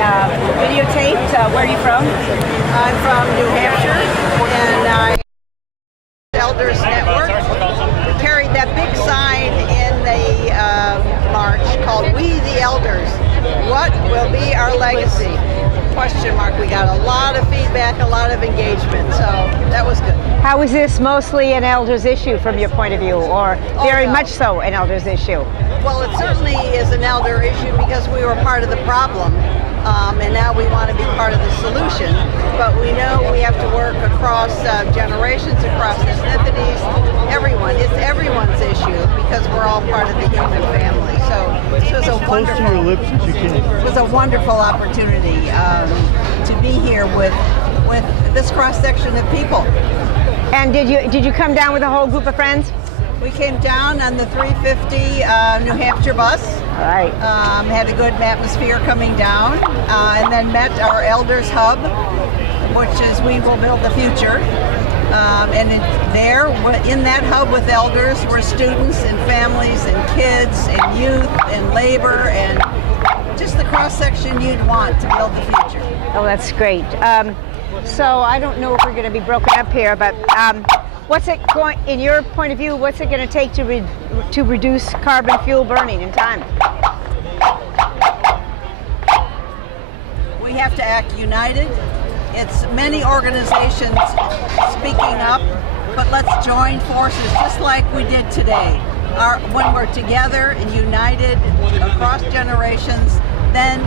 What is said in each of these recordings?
videotaped. Where are you from? I'm from New Hampshire, and I Elders Network. We carried that big sign in the march called "We the Elders. What will be our legacy?" Question mark. We got a lot of feedback, a lot of engagement, so that was good. How is this mostly an elders issue from your point of view, or very no. much so an elders issue? Well, it certainly is an elder issue because we were part of the problem, and now we want to be part of the solution. But we know we have to work across generations, across ethnicities, everyone. It's everyone's issue because we're all part of the human family. So this was a wonderful opportunity to be here with this cross section of people. And did you come down with a whole group of friends? We came down on the 350 New Hampshire bus. All right. Had a good atmosphere coming down, and then met our Elders Hub, which is We Will Build the Future. And in that hub with elders were students and families and kids and youth and labor and just the cross-section you'd want to build the future. Oh, that's great. So I don't know if we're going to be broken up here, but what's it going, in your point of view, what's it going to take to reduce carbon fuel burning in time? We have to act united. It's many organizations speaking up, but let's join forces just like we did today. When we're together and united across generations, then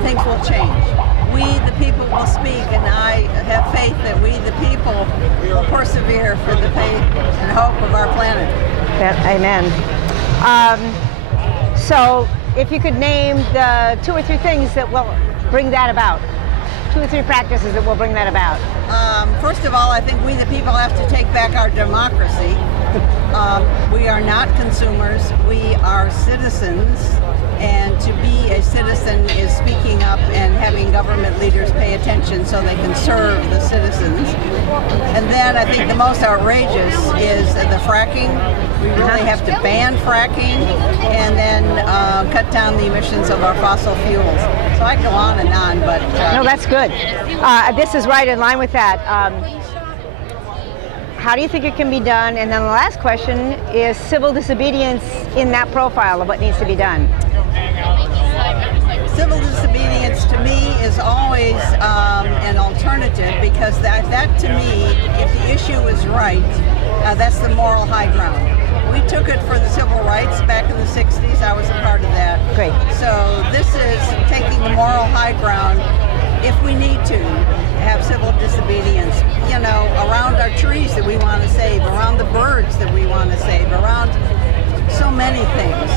things will change. We, the people, will speak, and I have faith that we, the people, will persevere for the faith and hope of our planet. Amen. So if you could name the 2 or 3 things that will bring that about, 2 or 3 practices that will bring that about. First of all, I think we, the people, have to take back our democracy. We are not consumers, we are citizens, and to be a citizen is speaking up and having government leaders pay attention so they can serve the citizens. And then I think the most outrageous is the fracking. We really have to ban fracking and then cut down the emissions of our fossil fuels. So I go on and on, but... No, that's good. This is right in line with that. How do you think it can be done? And then the last question is civil disobedience in that profile of what needs to be done. Civil disobedience to me is always an alternative because that to me, if the issue is right, that's the moral high ground. We took it for the civil rights back in the 60s. I was a part of that. Great. So this is taking the moral high ground if we need to have civil disobedience, around our trees that we want to save, around the birds that we want to save, around so many things.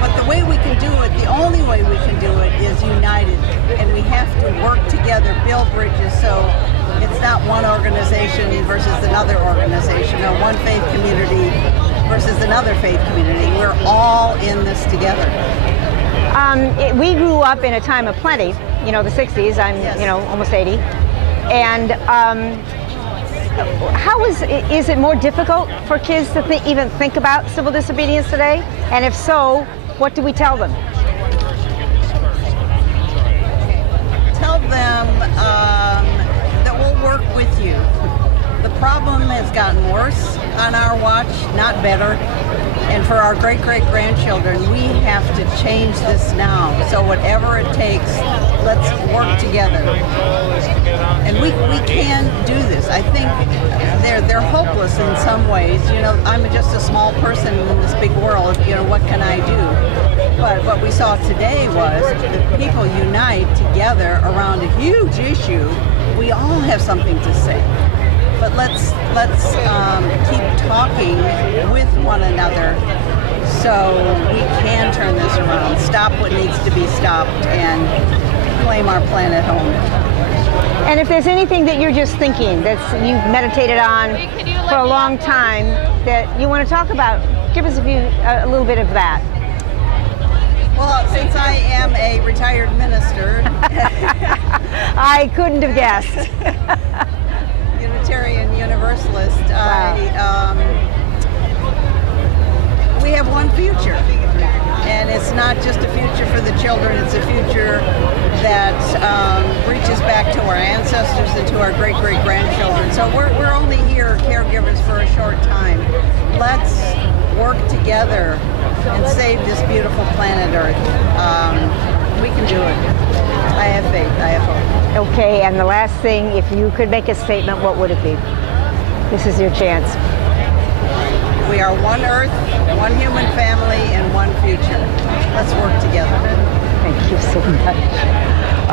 But the way we can do it, the only way we can do it is united. And we have to work together, build bridges so it's not one organization versus another organization or one faith community versus another faith community. We're all in this together. We grew up in a time of plenty, the 60s. I'm, Yes. Almost 80. And how is it more difficult for kids to even think about civil disobedience today? And if so, what do we tell them? Tell them that we'll work with you. The problem has gotten worse on our watch, not better. And for our great-great-grandchildren, we have to change this now. So whatever it takes, let's work together. And we can do this. I think they're hopeless in some ways. I'm just a small person in this big world. What can I do? But what we saw today was that people unite together around a huge issue. We all have something to say. But let's keep talking with one another so we can turn this around, stop what needs to be stopped, and claim our planet home. And if there's anything that you're just thinking that you've meditated on for a long time that you want to talk about, give us a little bit of that. Well, since I am a retired minister, I couldn't have guessed. Unitarian Universalist, Wow. We have one future, and it's not just a future for the children, it's a future reaches back to our ancestors and to our great-great-grandchildren. So we're only here caregivers for a short time. Let's work together and save this beautiful planet Earth. We can do it. I have faith. I have hope. Okay, and the last thing, if you could make a statement, what would it be? This is your chance. We are one Earth, one human family, and one future. Let's work together. Thank you so much.